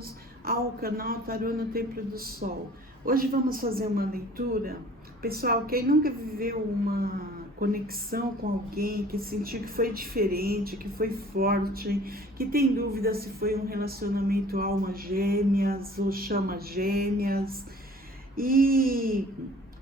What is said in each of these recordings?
bem-vindos ao canal Tarô no Templo do Sol. Hoje vamos fazer uma leitura. Pessoal, quem nunca viveu uma conexão com alguém, que sentiu que foi diferente, que foi forte, que tem dúvida se foi um relacionamento alma gêmeas ou chama gêmeas, e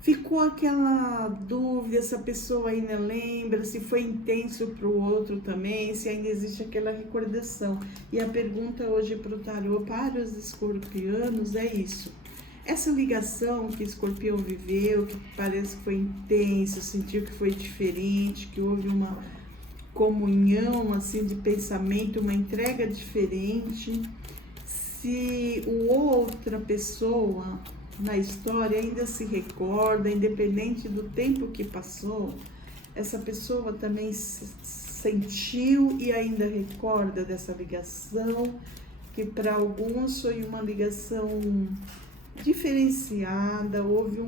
ficou aquela dúvida, essa pessoa ainda lembra, se foi intenso para o outro também, se ainda existe aquela recordação. E a pergunta hoje para o tarô, para os escorpianos, é isso. Essa ligação que Escorpião viveu, que parece que foi intensa, sentiu que foi diferente, que houve uma comunhão assim de pensamento, uma entrega diferente. Se outra pessoa na história ainda se recorda, independente do tempo que passou, essa pessoa também sentiu e ainda recorda dessa ligação, que para alguns foi uma ligação diferenciada, houve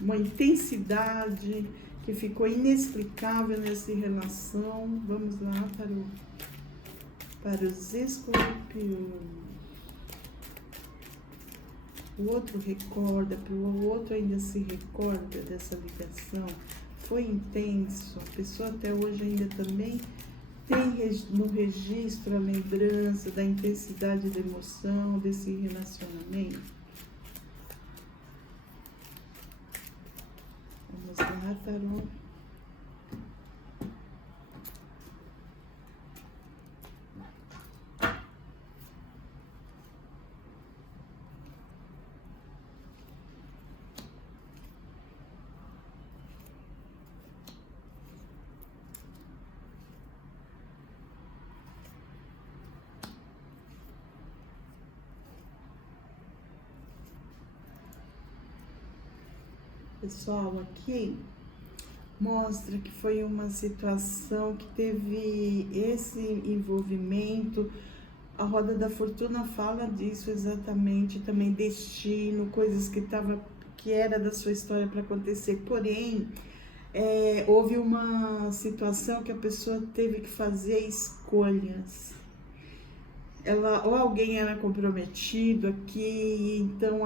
uma intensidade que ficou inexplicável nessa relação. Vamos lá para os escorpiões. O outro recorda, o outro ainda se recorda dessa ligação, foi intenso, a pessoa até hoje ainda também tem no registro a lembrança da intensidade da emoção, desse relacionamento. Vamos lá, tarô. Pessoal, aqui mostra que foi uma situação que teve esse envolvimento. A roda da fortuna fala disso exatamente, também destino, coisas que era da sua história para acontecer. Porém, houve uma situação que a pessoa teve que fazer escolhas. Ou alguém era comprometido aqui, então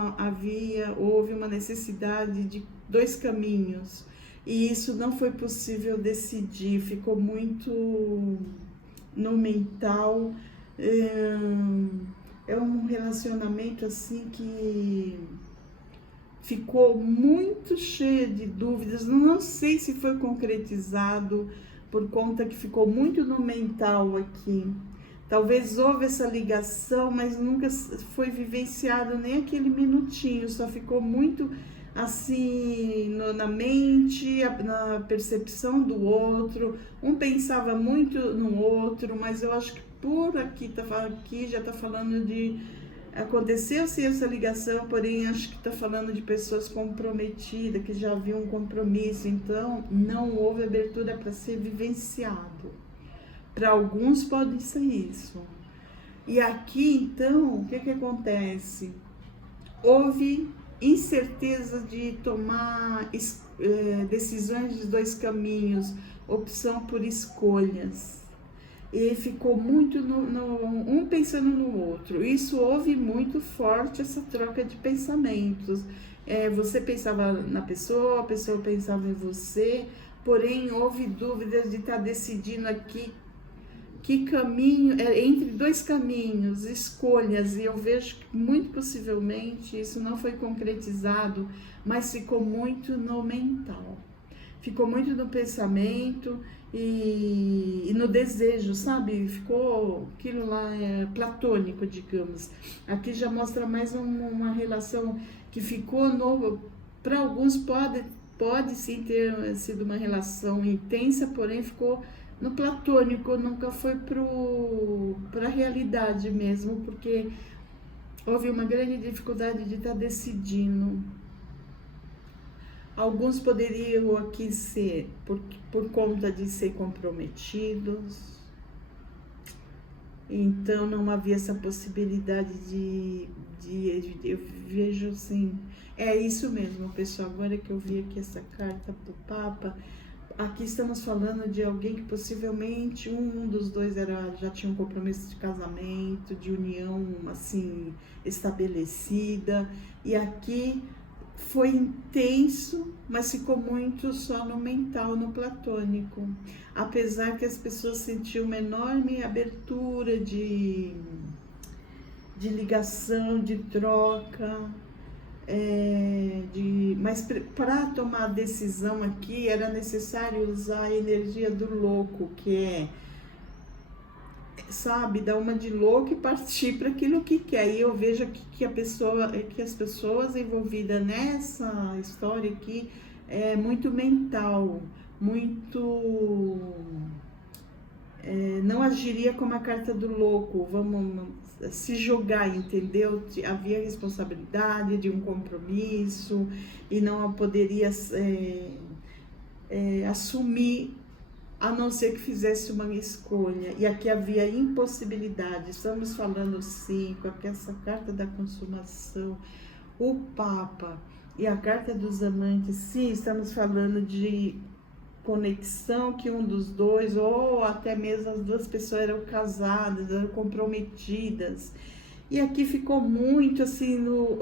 houve uma necessidade de dois caminhos, e isso não foi possível decidir, ficou muito no mental. É um relacionamento assim que ficou muito cheio de dúvidas, não sei se foi concretizado por conta que ficou muito no mental aqui. Talvez houve essa ligação, mas nunca foi vivenciado nem aquele minutinho, só ficou muito assim na mente, na percepção do outro. Um pensava muito no outro, mas eu acho que por aqui já está falando de aconteceu sim essa ligação, porém acho que está falando de pessoas comprometidas, que já haviam um compromisso, então não houve abertura para ser vivenciado. Para alguns pode ser isso. E aqui, então, o que acontece? Houve incerteza de tomar decisões de dois caminhos, opção por escolhas. E ficou muito um pensando no outro. Isso houve muito forte, essa troca de pensamentos. Você pensava na pessoa, a pessoa pensava em você, porém houve dúvidas de estar decidindo aqui que caminho, entre dois caminhos, escolhas, e eu vejo que muito possivelmente isso não foi concretizado, mas ficou muito no mental, ficou muito no pensamento e no desejo, sabe? Ficou aquilo lá platônico, digamos. Aqui já mostra mais uma relação que ficou para alguns pode sim ter sido uma relação intensa, porém ficou no platônico, nunca foi para a realidade mesmo, porque houve uma grande dificuldade de estar decidindo. Alguns poderiam aqui ser por conta de ser comprometidos, então não havia essa possibilidade de eu vejo assim, é isso mesmo, pessoal. Agora que eu vi aqui essa carta do Papa, Aqui estamos falando de alguém que possivelmente um dos dois já tinha um compromisso de casamento, de união assim estabelecida, e aqui foi intenso, mas ficou muito só no mental, no platônico. Apesar que as pessoas sentiam uma enorme abertura de ligação, de troca. Mas para tomar a decisão aqui era necessário usar a energia do louco, que é, sabe, dar uma de louco e partir para aquilo que quer. E eu vejo aqui que as pessoas envolvidas nessa história aqui é muito mental, muito não agiria como a carta do louco, vamos se jogar, entendeu? Havia responsabilidade de um compromisso e não poderia assumir, a não ser que fizesse uma escolha. E aqui havia impossibilidade. Estamos falando sim, com essa carta da consumação, o Papa e a carta dos amantes, sim, estamos falando de conexão que um dos dois, ou até mesmo as duas pessoas eram casadas, eram comprometidas. E aqui ficou muito assim no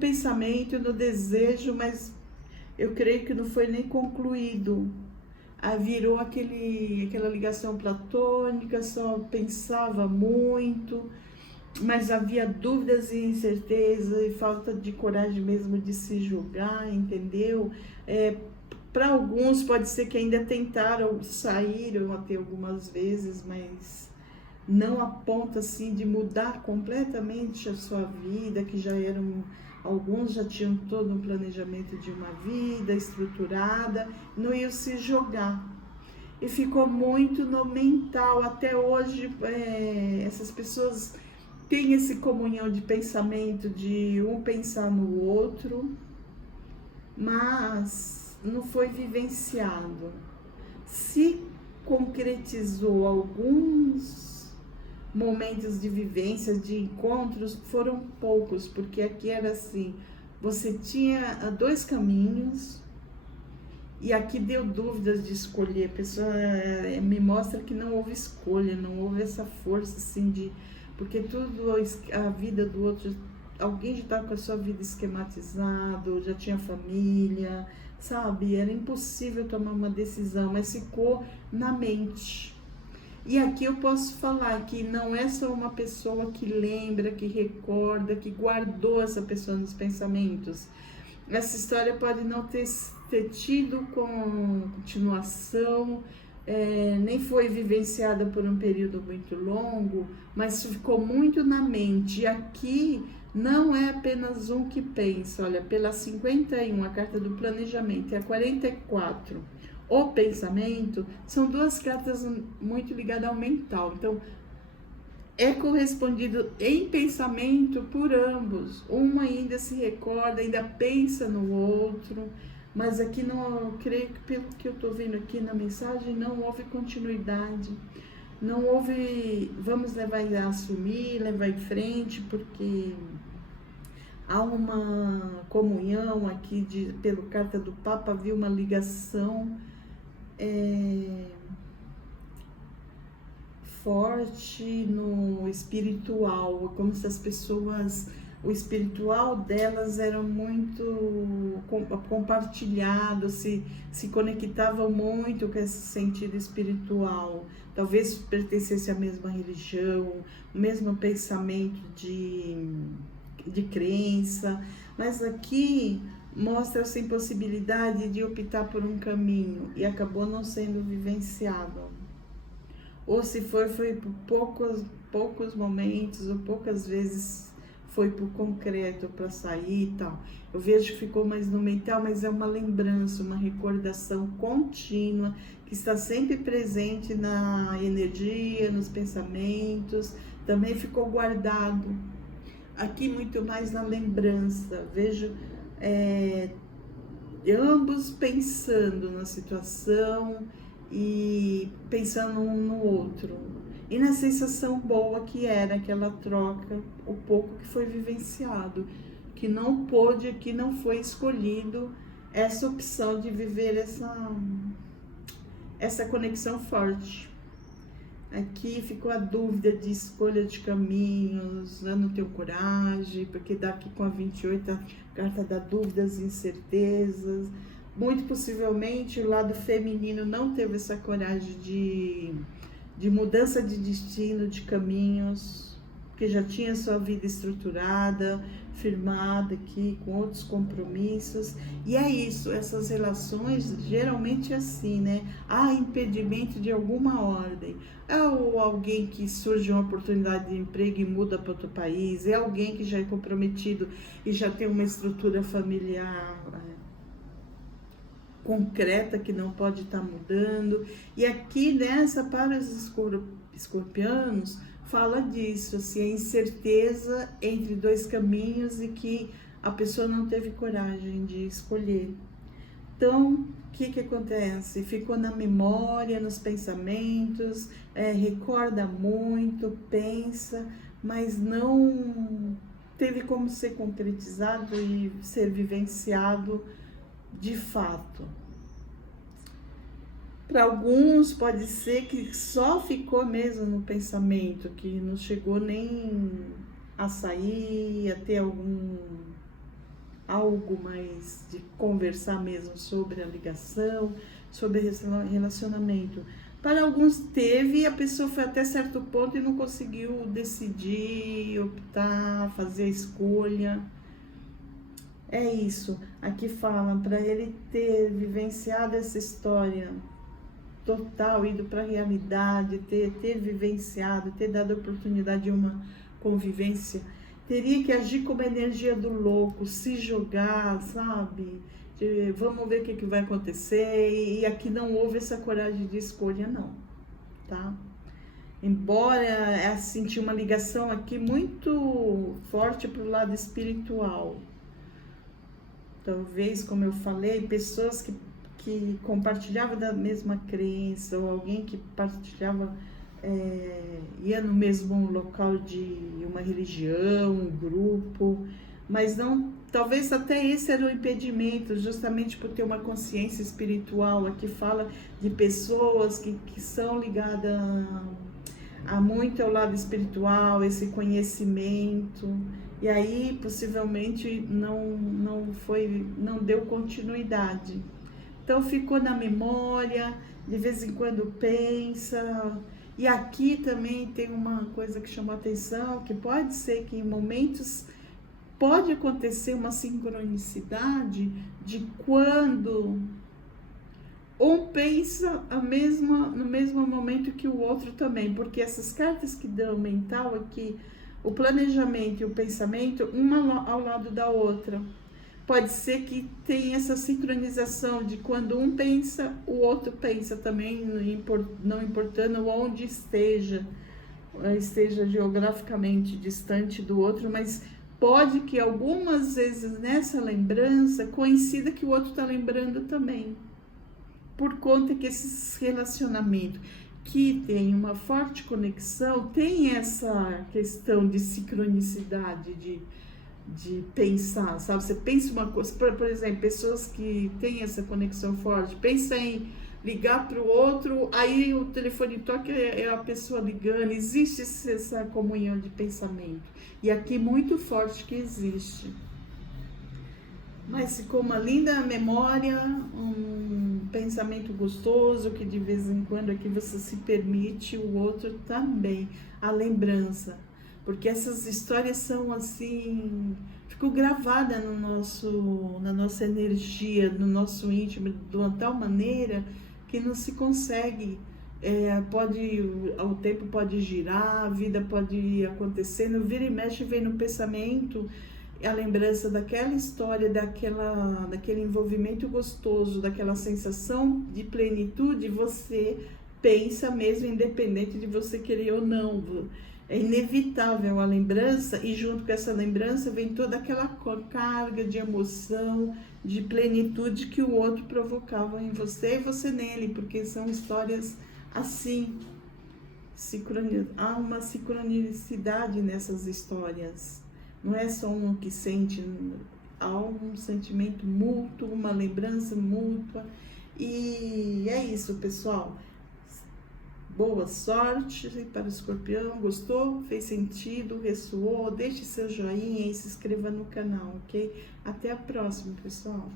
pensamento, no desejo, mas eu creio que não foi nem concluído. Aí virou aquela ligação platônica, só pensava muito, mas havia dúvidas e incerteza e falta de coragem mesmo de se julgar, entendeu? Para alguns pode ser que ainda tentaram, saíram até algumas vezes, mas não a ponto assim de mudar completamente a sua vida, que já eram, alguns já tinham todo um planejamento de uma vida estruturada, não iam se jogar. E ficou muito no mental. Até hoje essas pessoas têm esse comunhão de pensamento, de um pensar no outro, mas não foi vivenciado. Se concretizou alguns momentos de vivência, de encontros, foram poucos, porque aqui era assim, você tinha dois caminhos, e aqui deu dúvidas de escolher. A pessoa me mostra que não houve escolha, não houve essa força assim porque tudo, a vida do outro, alguém já estava com a sua vida esquematizado, já tinha família, sabe? Era impossível tomar uma decisão, mas ficou na mente. E aqui eu posso falar que não é só uma pessoa que lembra, que recorda, que guardou essa pessoa nos pensamentos. Essa história pode não ter tido continuação, nem foi vivenciada por um período muito longo, mas ficou muito na mente. E aqui não é apenas um que pensa. Olha, pela 51, a carta do planejamento, e a 44, o pensamento, são duas cartas muito ligadas ao mental. Então, é correspondido em pensamento por ambos. Um ainda se recorda, ainda pensa no outro, mas aqui não, eu creio que pelo que eu estou vendo aqui na mensagem, não houve continuidade. Não houve, vamos levar a assumir, levar em frente, porque há uma comunhão aqui, pelo carta do Papa, havia uma ligação forte no espiritual, como se as pessoas, o espiritual delas era muito compartilhado, se conectavam muito com esse sentido espiritual. Talvez pertencesse à mesma religião, o mesmo pensamento de crença, mas aqui mostra essa impossibilidade de optar por um caminho e acabou não sendo vivenciado. Ou se foi por poucos momentos, ou poucas vezes foi por concreto para sair e tal. Eu vejo que ficou mais no mental, mas é uma lembrança, uma recordação contínua, que está sempre presente na energia, nos pensamentos, também ficou guardado. Aqui muito mais na lembrança, vejo ambos pensando na situação e pensando um no outro. E na sensação boa que era aquela troca, o pouco que foi vivenciado, que não pôde, que não foi escolhido essa opção de viver essa conexão forte. Aqui ficou a dúvida de escolha de caminhos, não tenho coragem, porque daqui com a 28 a carta da dúvidas e incertezas. Muito possivelmente o lado feminino não teve essa coragem de mudança de destino, de caminhos, porque já tinha sua vida estruturada, firmada aqui, com outros compromissos. E é isso, essas relações geralmente é assim, né? Há impedimento de alguma ordem. É alguém que surge uma oportunidade de emprego e muda para outro país, é alguém que já é comprometido e já tem uma estrutura familiar concreta que não pode estar mudando. E aqui nessa, para os escorpianos, fala disso, assim, a incerteza entre dois caminhos e que a pessoa não teve coragem de escolher. Então, o que acontece? Ficou na memória, nos pensamentos, recorda muito, pensa, mas não teve como ser concretizado e ser vivenciado de fato. Para alguns pode ser que só ficou mesmo no pensamento, que não chegou nem a sair, a ter algo mais de conversar mesmo sobre a ligação, sobre relacionamento. Para alguns teve e a pessoa foi até certo ponto e não conseguiu decidir, optar, fazer a escolha. É isso, aqui fala, para ele ter vivenciado essa história total, ido para a realidade, ter vivenciado, ter dado a oportunidade de uma convivência, teria que agir como a energia do louco, se jogar, sabe? Vamos ver o que vai acontecer, e aqui não houve essa coragem de escolha, não, tá? Embora sentir uma ligação aqui muito forte para o lado espiritual. Talvez, como eu falei, pessoas que compartilhavam da mesma crença, ou alguém que partilhava, ia no mesmo local de uma religião, um grupo, mas não, talvez até esse era o impedimento, justamente por ter uma consciência espiritual. Aqui fala de pessoas que são ligadas a muito ao lado espiritual, esse conhecimento. E aí, possivelmente, não deu continuidade. Então, ficou na memória, de vez em quando pensa. E aqui também tem uma coisa que chamou a atenção, que pode ser que em momentos pode acontecer uma sincronicidade de quando um pensa no mesmo momento que o outro também, porque essas cartas que dão mental aqui, o planejamento e o pensamento, uma ao lado da outra. Pode ser que tenha essa sincronização de quando um pensa, o outro pensa também, não importando onde esteja geograficamente distante do outro, mas pode que algumas vezes nessa lembrança coincida que o outro está lembrando também. Por conta que esses relacionamentos que tem uma forte conexão, tem essa questão de sincronicidade, de pensar, sabe? Você pensa uma coisa, por exemplo, pessoas que têm essa conexão forte, pensa em ligar para o outro, aí o telefone toca, é a pessoa ligando, existe essa comunhão de pensamento, e aqui muito forte que existe. Mas ficou uma linda memória, um pensamento gostoso, que de vez em quando aqui você se permite, o outro também, a lembrança. Porque essas histórias são assim, ficou gravada na nossa energia, no nosso íntimo, de uma tal maneira que não se consegue, o tempo pode girar, a vida pode ir acontecendo, vira e mexe, vem no pensamento a lembrança daquela história, daquele envolvimento gostoso, daquela sensação de plenitude, você pensa mesmo, independente de você querer ou não. É inevitável a lembrança, e junto com essa lembrança vem toda aquela carga de emoção, de plenitude que o outro provocava em você e você nele, porque são histórias assim. Há uma sincronicidade nessas histórias. Não é só um que sente, há um sentimento mútuo, uma lembrança mútua. E é isso, pessoal. Boa sorte para o Escorpião. Gostou? Fez sentido? Ressoou? Deixe seu joinha e se inscreva no canal, ok? Até a próxima, pessoal.